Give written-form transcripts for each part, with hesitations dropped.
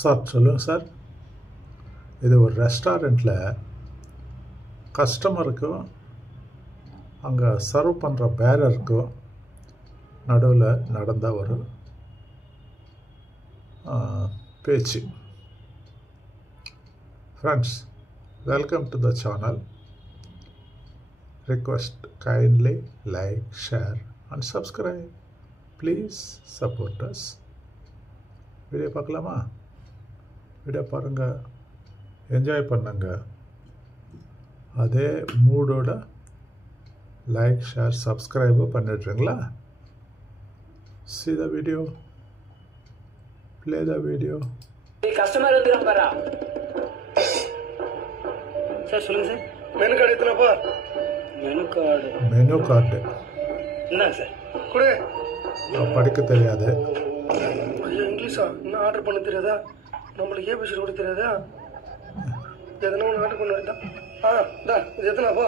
Sir சொல்லுங்கள் sir. இது ஒரு ரெஸ்டாரண்ட்டில் கஸ்டமருக்கும் அங்கே சர்வ் பண்ணுற பேரருக்கும் நடுவில் நடந்த ஒரு பேச்சு. Friends, welcome to the channel. Request kindly like, share and subscribe. Please support us. Video பார்க்கலாமா? வீடியோ பாருங்கள், என்ஜாய் பண்ணுங்க. அதே மூடோட லைக், ஷேர், சப்ஸ்கிரைபு பண்ணிடுறீங்களா? See the video. Play the video. Customer வந்துறாங்க. சார் சொல்லுங்க சார். மெனு கார்டு எத்தனைப்பா? Menu card என்ன சார் கொடு. படிக்க தெரியாது. ஐயோ இங்கிலீஷா? இன்னும் ஆர்டர் பண்ண தெரியாதா? நம்மளுக்கு ஏபிசி கூட தெரியாதா? எதனா ஒன்று ஆர்டர் பண்ண வேண்டாம். இது எத்தனைப்பா?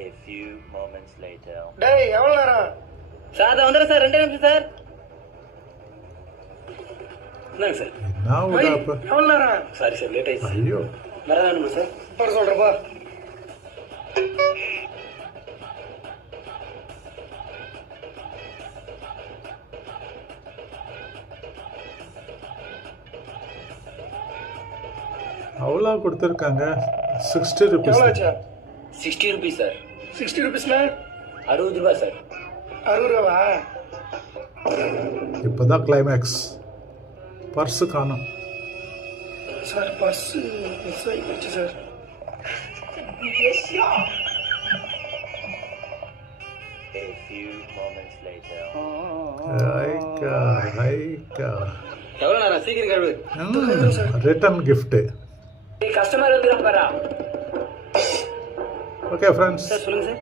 A few moments later. டேய் எவ்வளோ நேரம்? சார் அதை வந்துடுறேன் சார், 2 நிமிஷம் சார். என்னங்க சார்? என்ன உடாப்பு? எவ்வளோ நேரம்? சாரி சார், லேட் ஆயிடுச்சு. ஐயோ, வரதானுமா சார்? வர சொல்கிறப்பா. அவ்வளோ கொடுத்துருக்காங்க. 60 எவ்வளோ rupees. ஆச்சா? 60 rupees சார். 60 rupeesனா 60 ரூபாய் சார். 60 ரூபாவா? இப்போதான் கிளைமேக்ஸ். பர்ஸு காணும். சார் பஸ்ஸு மிஸ் ஆகி போச்சு sir. A few moments later. ஐக்கா ஐக்கா. எவ்வளோ நேரம்? சீக்கிரம் கழுவு. Return gift. கஸ்டமர் வந்துறாங்க. ஓகே ஃப்ரெண்ட்ஸ், சார் சொல்லுங்க சார்.